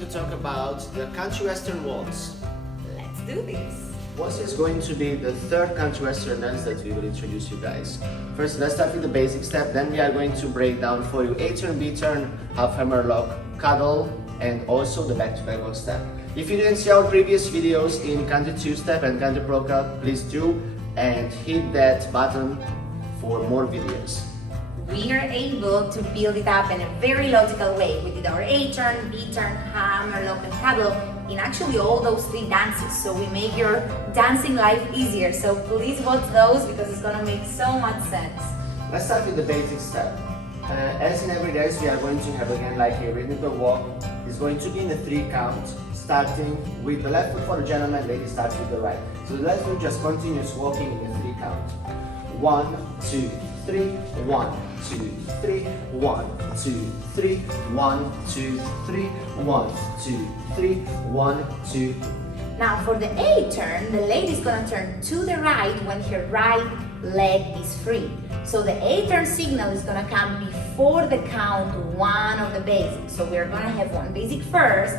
to talk about the country western waltz. Let's do this. Waltz is going to be the third country western dance that we will introduce you guys. First, let's start with the basic step, then we are going to break down for you A turn, B turn, half hammerlock, cuddle, and also the back-to-back walk step. If you didn't see our previous videos in country 2 step and country polka, please do and hit that button for more videos. We are able to build it up in a very logical way. We did our A turn, B turn, Hammerlock, and Cuddle in actually all those 3 dances. So we make your dancing life easier. So please watch those because it's gonna make so much sense. Let's start with the basic step. As in every dance, we are going to have again like a rhythmical walk. It's going to be in a 3 count, starting with the left foot for the gentleman, lady starts with the right. So the left foot just continues walking in a 3 count. 1, 2, 3, 1, 2, 3, 1, 2, 3, 1, 2, 3, 1, 2, 3, 1, 2. Now for the A turn, the lady is gonna turn to the right when her right leg is free. So the A turn signal is gonna come before the count 1 of the basic. So we're gonna have one basic first.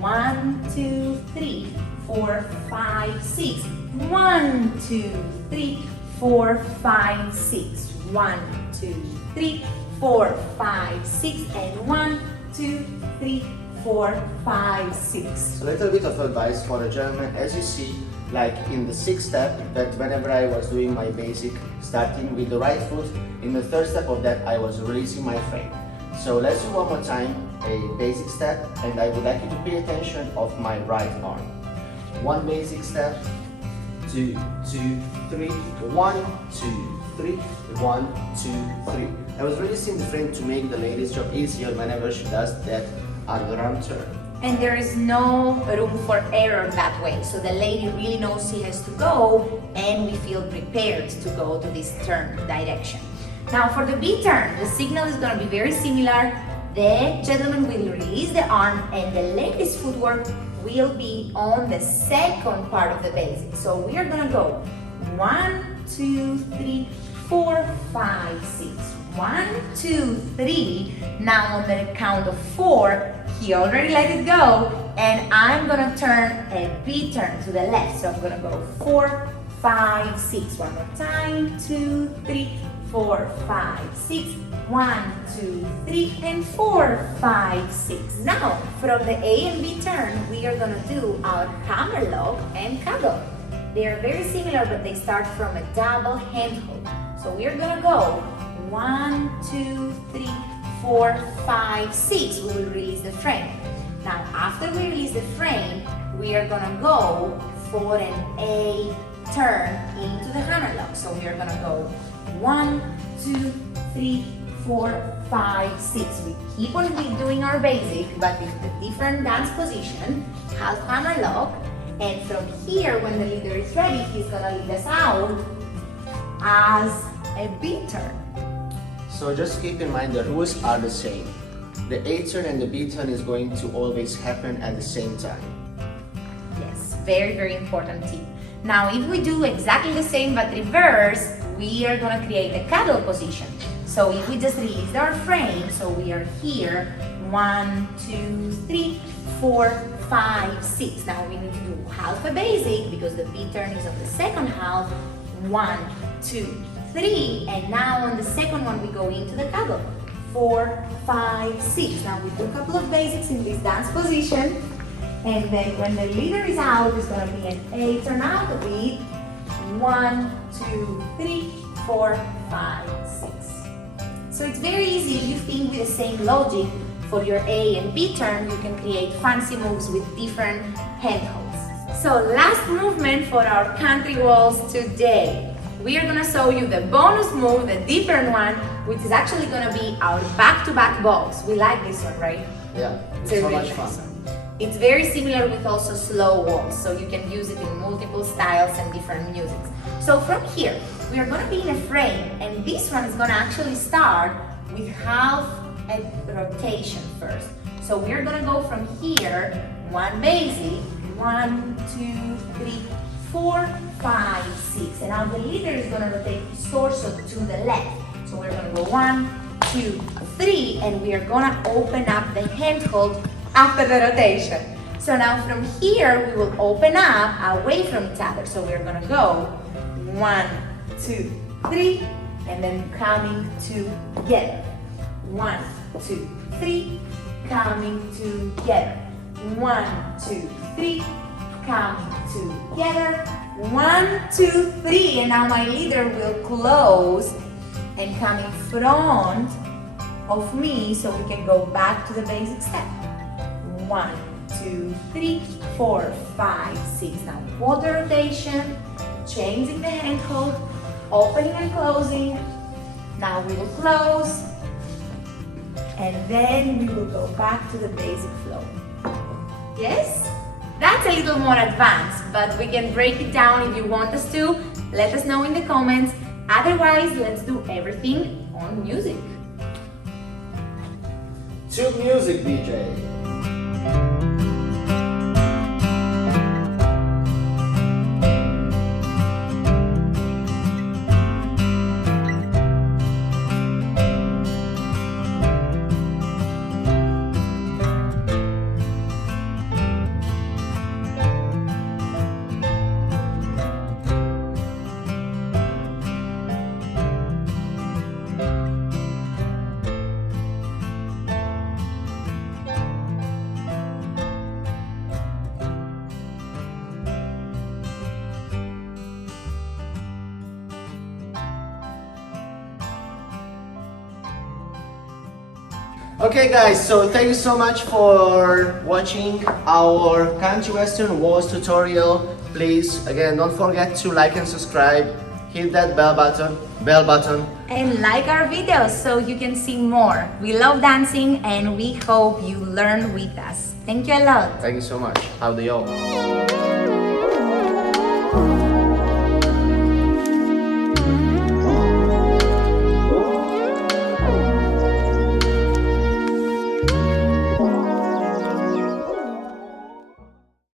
1, 2, 3, 4, 5, 6. 1, 2, 3, 4, 5, 6. 1, 2, 3, 4, 5, 6, and 1, 2, 3, 4, 5, 6. A little bit of advice for the gentleman, as you see, like in the 6th step, that whenever I was doing my basic, starting with the right foot, in the 3rd step of that, I was releasing my frame. So let's do one more time, a basic step, and I would like you to pay attention of my right arm. 1 basic step, 2, 2, 3, 1, 2, 3, 1, 2, 3. I was releasing the frame to make the lady's job easier whenever she does that underarm turn. And there is no room for error that way. So the lady really knows she has to go and we feel prepared to go to this turn direction. Now for the B turn, the signal is going to be very similar. The gentleman will release the arm and the lady's footwork will be on the second part of the basic. So we are going to go 1, 2, 3, 4, 5, 6. 1, 2, 3. Now on the count of 4, he already let it go, and I'm gonna turn a B turn to the left. So I'm gonna go 4, 5, 6. One more time. 2, 3, 4, 5, 6. 1, 2, 3, and 4, 5, 6. Now from the A and B turn, we are gonna do our Hammerlock and Cuddle. They are very similar, but they start from a double handhold. So we are gonna go 1, 2, 3, 4, 5, 6. We will release the frame. Now after we release the frame, we are gonna go for an A turn into the Hammerlock. So we are gonna go 1, 2, 3, 4, 5, 6. We keep on doing our basic, but with a different dance position, half Hammerlock. And from here, when the leader is ready, he's gonna lead us out as a B turn. So just keep in mind the rules are the same. The A turn and the B turn is going to always happen at the same time. Yes, very, very important tip. Now, if we do exactly the same but reverse, we are gonna create a cuddle position. So if we just release our frame, so we are here, 1, 2, 3, 4, 5, 6. Now we need to do half a basic because the B turn is on the second half. 1, 2, 3, and now on the second one we go into the cuddle. 4, 5, 6. Now we do a couple of basics in this dance position, and then when the leader is out, it's gonna be an A turn out of it. 1, 2, 3, 4, 5, 6. So it's very easy if you think with the same logic. For your A and B turn, you can create fancy moves with different handholds. So last movement for our country waltz today. We are gonna show you the bonus move, the different one, which is actually gonna be our back-to-back box. We like this one, right? Yeah, it's a so really much fun. nice one. It's very similar with also slow waltz, so you can use it in multiple styles and different musics. So from here, we are gonna be in a frame, and this one is gonna actually start with half a rotation first. So we're gonna go from here, 1 basic, 1, 2, 3, 4, 5, 6. And now the leader is gonna rotate his torso to the left. So we're gonna go 1, 2, 3, and we are gonna open up the handhold after the rotation. So now from here, we will open up away from each other. So we're gonna go 1, 2, 3, and then coming together. 1, 2, 3, coming together. 1, 2, 3, coming together. 1, 2, 3, and now my leader will close and come in front of me so we can go back to the basic step. 1, 2, 3, 4, 5, 6. Now quarter rotation, changing the hand hold, opening and closing. Now we will close, and then we will go back to the basic flow. Yes? That's a little more advanced, but we can break it down if you want us to. Let us know in the comments. Otherwise, let's do everything on music. To music, DJ. Okay guys, so thank you so much for watching our country western waltz tutorial. Please, again, don't forget to like and subscribe. Hit that bell button. And like our videos so you can see more. We love dancing and we hope you learn with us. Thank you a lot. Thank you so much. Howdy y'all.